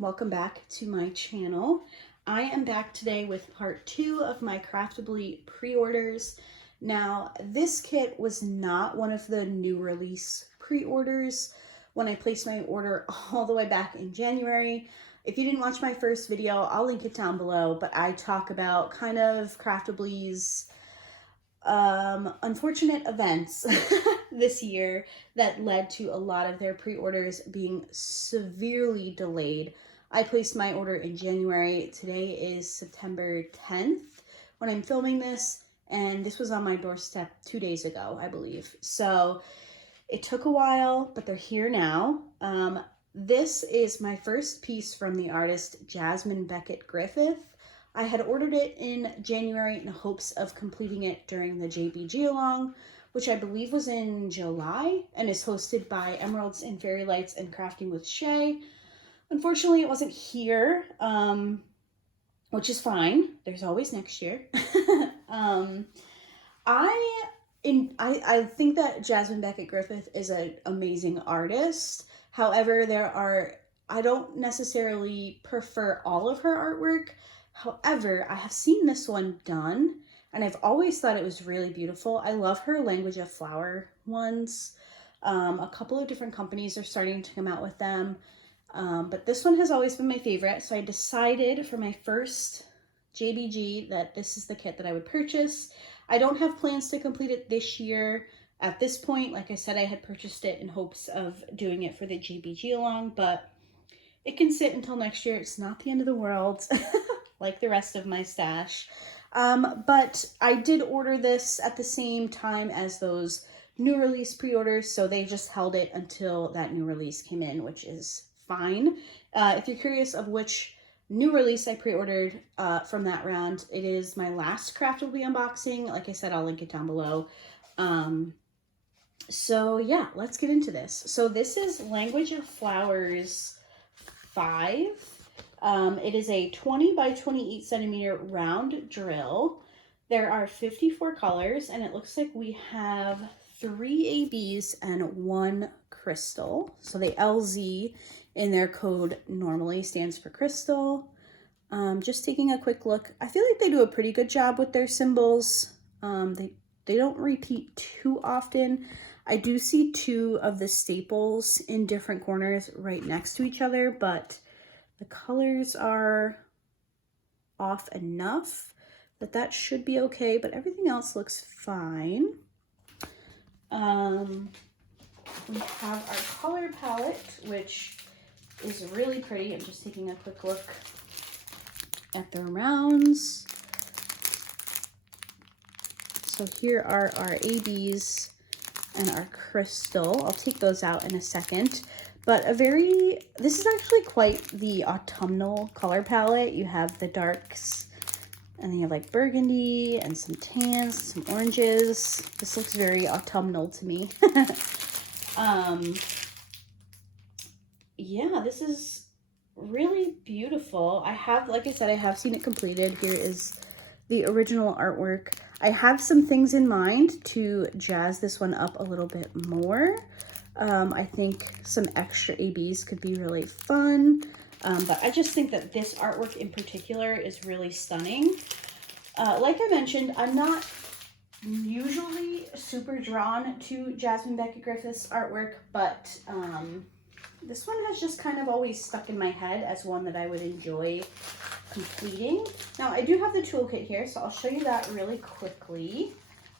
welcome back to my channel. I am back today with part 2 of my Craftibly pre-orders. Now, this kit was not one of the new release pre-orders when I placed my order all the way back in January. If you didn't watch my first video, I'll link it down below, but I talk about kind of Craftibly's unfortunate events this year that led to a lot of their pre-orders being severely delayed. I placed my order in January. Today is September 10th when I'm filming this, and this was on my doorstep 2 days ago, I believe. So it took a while, but they're here now. This is my first piece from the artist Jasmine Beckett Griffith. I had ordered it in January in hopes of completing it during the JBG along, which I believe was in July and is hosted by Emeralds and Fairy Lights and Crafting with Shay. Unfortunately, it wasn't here, which is fine. There's always next year. I think that Jasmine Beckett Griffith is an amazing artist. However, I don't necessarily prefer all of her artwork. However, I have seen this one done, and I've always thought it was really beautiful. I love her Language of Flower ones. A couple of different companies are starting to come out with them, but this one has always been my favorite, so I decided for my first JBG that this is the kit that I would purchase. I don't have plans to complete it this year. At this point, like I said, I had purchased it in hopes of doing it for the JBG along, but it can sit until next year. It's not the end of the world. Like the rest of my stash. But I did order this at the same time as those new release pre-orders, so they just held it until that new release came in, which is fine. If you're curious of which new release I pre-ordered from that round, it is my last Craftibly unboxing. Like I said, I'll link it down below. So yeah, let's get into this. So this is Language of Flowers 5. It is a 20 by 28 centimeter round drill. There are 54 colors, and it looks like we have 3 ABs and 1 crystal. So the LZ in their code normally stands for crystal. Just taking a quick look. I feel like they do a pretty good job with their symbols. They don't repeat too often. I do see 2 of the staples in different corners right next to each other, but the colors are off enough that should be okay, but everything else looks fine. We have our color palette, which is really pretty. I'm just taking a quick look at the rounds. So here are our ABs and our crystal. I'll take those out in a second. But this is actually quite the autumnal color palette. You have the darks, and then you have like burgundy and some tans, some oranges. This looks very autumnal to me. Yeah, this is really beautiful. Like I said, I have seen it completed. Here is the original artwork. I have some things in mind to jazz this one up a little bit more. I think some extra ABs could be really fun, but I just think that this artwork in particular is really stunning. Like I mentioned, I'm not usually super drawn to Jasmine Beckett Griffith's artwork, but this one has just kind of always stuck in my head as one that I would enjoy completing. Now, I do have the toolkit here, so I'll show you that really quickly.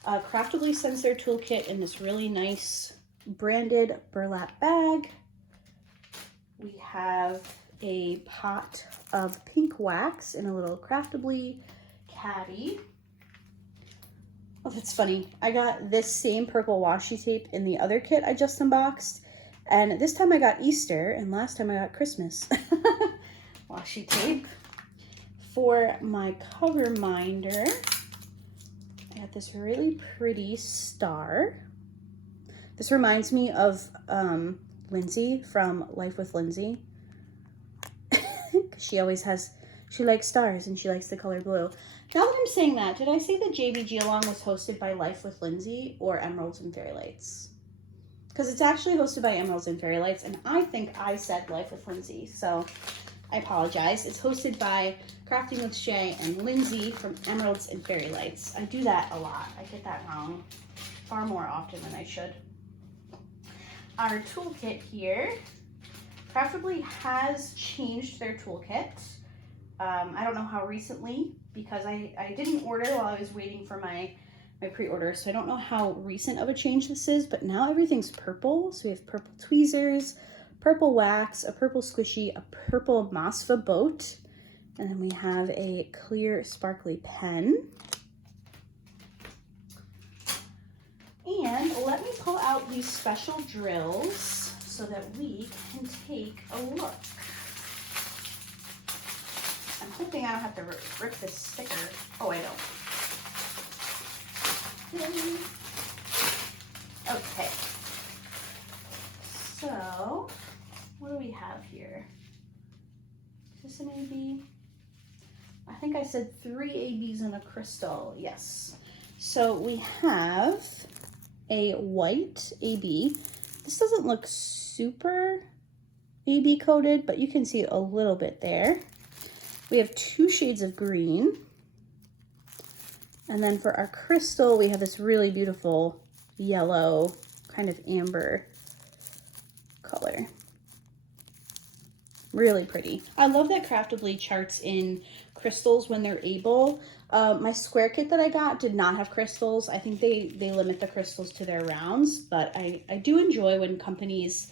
Craftibly sends their toolkit in this really nice branded burlap bag. We have a pot of pink wax in a little Craftibly caddy. Oh, that's funny. I got this same purple washi tape in the other kit I just unboxed, and this time I got Easter, and last time I got Christmas washi tape. For my cover minder, I got this really pretty star. This reminds me of Lindsay from Life with Lindsay. She likes stars and she likes the color blue. Now that I'm saying that, did I say that JBG along was hosted by Life with Lindsay or Emeralds and Fairy Lights? Because it's actually hosted by Emeralds and Fairy Lights, and I think I said Life with Lindsay. So I apologize. It's hosted by Crafting with Shay and Lindsay from Emeralds and Fairy Lights. I do that a lot. I get that wrong far more often than I should. Our toolkit here, Craftibly has changed their toolkit. I don't know how recently, because I didn't order while I was waiting for my pre-order, so I don't know how recent of a change this is, but now everything's purple. So we have purple tweezers, purple wax, a purple squishy, a purple Masfa boat, and then we have a clear sparkly pen. And let me pull out these special drills so that we can take a look. I'm hoping I don't have to rip this sticker. Oh, I don't. Okay. So, what do we have here? Is this an AB? I think I said 3 ABs and a crystal. Yes. So we have a white AB. This doesn't look super AB coated, but you can see a little bit there. We have 2 shades of green. And then for our crystal, we have this really beautiful yellow, kind of amber color. Really pretty. I love that Craftibly charts in crystals when they're able. My square kit that I got did not have crystals. I think they limit the crystals to their rounds, but I do enjoy when companies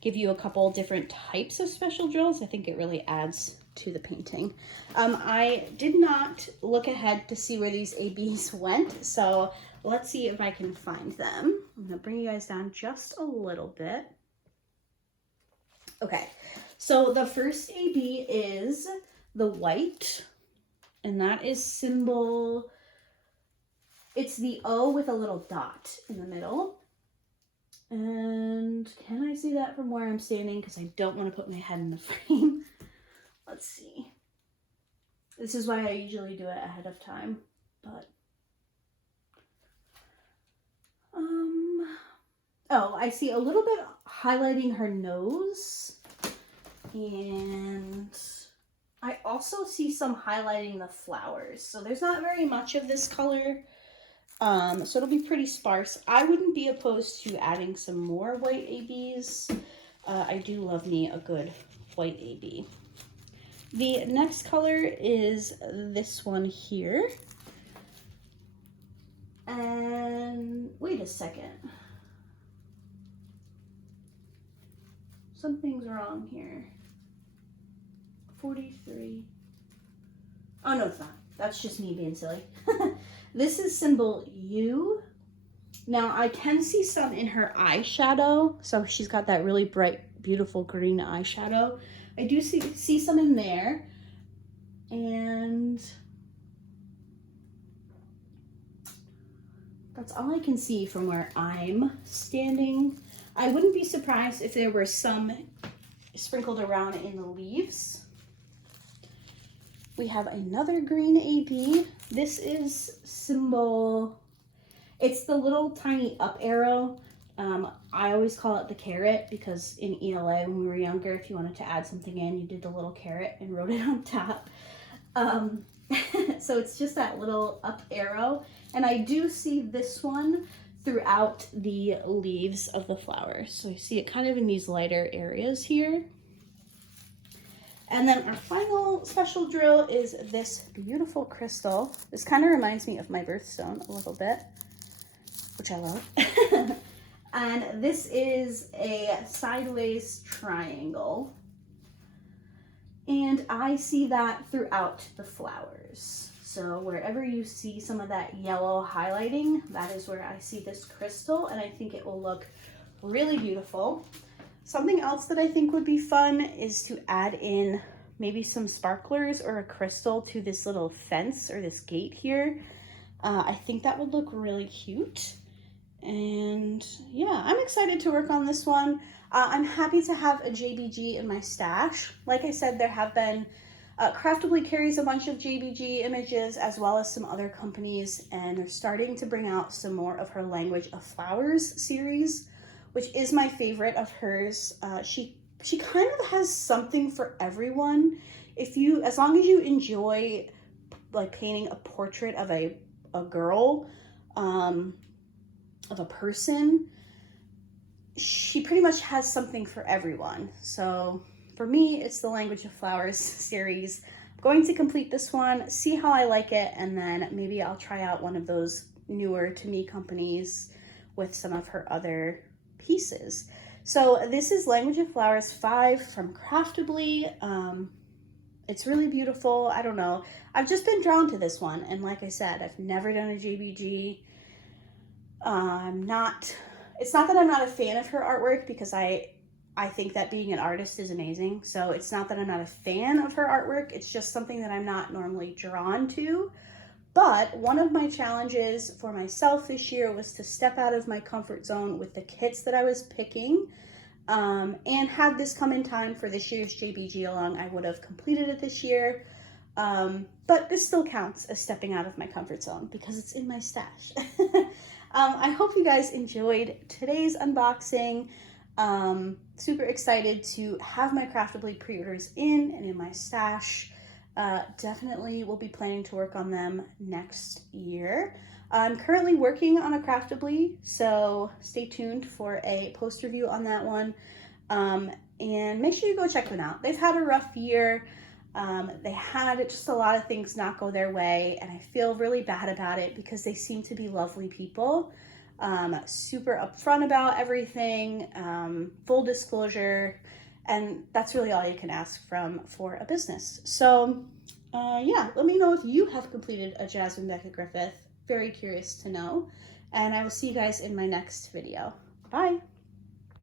give you a couple different types of special drills. I think it really adds to the painting. I did not look ahead to see where these ABs went, so let's see if I can find them. I'm gonna bring you guys down just a little bit. Okay, so the first AB is the white, and that is symbol, it's the O with a little dot in the middle. And can I see that from where I'm standing? Because I don't want to put my head in the frame. Let's see. This is why I usually do it ahead of time, but oh, I see a little bit highlighting her nose, and I also see some highlighting the flowers. So there's not very much of this color, so it'll be pretty sparse. I wouldn't be opposed to adding some more white ABs. I do love me a good white AB. The next color is this one here. And wait a second. Something's wrong here. 43. Oh, no, it's not. That's just me being silly. This is symbol U. Now, I can see some in her eyeshadow. So she's got that really bright, beautiful green eyeshadow. I do see some in there, and that's all I can see from where I'm standing. I wouldn't be surprised if there were some sprinkled around in the leaves. We have another green AB. This is symbol, it's the little tiny up arrow. I always call it the carrot because in ELA when we were younger, if you wanted to add something in, you did the little carrot and wrote it on top. So it's just that little up arrow. And I do see this one throughout the leaves of the flowers. So I see it kind of in these lighter areas here. And then our final special drill is this beautiful crystal. This kind of reminds me of my birthstone a little bit, which I love. And this is a sideways triangle. And I see that throughout the flowers. So wherever you see some of that yellow highlighting, that is where I see this crystal, and I think it will look really beautiful. Something else that I think would be fun is to add in maybe some sparklers or a crystal to this little fence or this gate here. I think that would look really cute. And yeah, I'm excited to work on this one. I'm happy to have a JBG in my stash. Like I said, there have been, Craftibly carries a bunch of JBG images as well as some other companies, and they're starting to bring out some more of her Language of Flowers series, which is my favorite of hers. She she kind of has something for everyone. As long as you enjoy like painting a portrait of a girl, of a person, she pretty much has something for everyone. So for me, it's the Language of Flowers series. I'm going to complete this one, see how I like it, and then maybe I'll try out one of those newer to me companies with some of her other pieces. So this is Language of Flowers 5 from Craftibly. It's really beautiful. I don't know. I've just been drawn to this one. And like I said, I've never done a JBG. It's not that I'm not a fan of her artwork, because I think that being an artist is amazing. So it's not that I'm not a fan of her artwork. It's just something that I'm not normally drawn to. But one of my challenges for myself this year was to step out of my comfort zone with the kits that I was picking. And had this come in time for this year's JBG along, I would have completed it this year. But this still counts as stepping out of my comfort zone because it's in my stash. I hope you guys enjoyed today's unboxing. Super excited to have my Craftibly pre-orders in and in my stash. Definitely will be planning to work on them next year. I'm currently working on a Craftibly, so stay tuned for a post review on that one. And make sure you go check them out. They've had a rough year. They had just a lot of things not go their way, and I feel really bad about it because they seem to be lovely people. Super upfront about everything, full disclosure, and that's really all you can ask for a business. So yeah, let me know if you have completed a Jasmine Beckett Griffith. Very curious to know, and I will see you guys in my next video. Bye.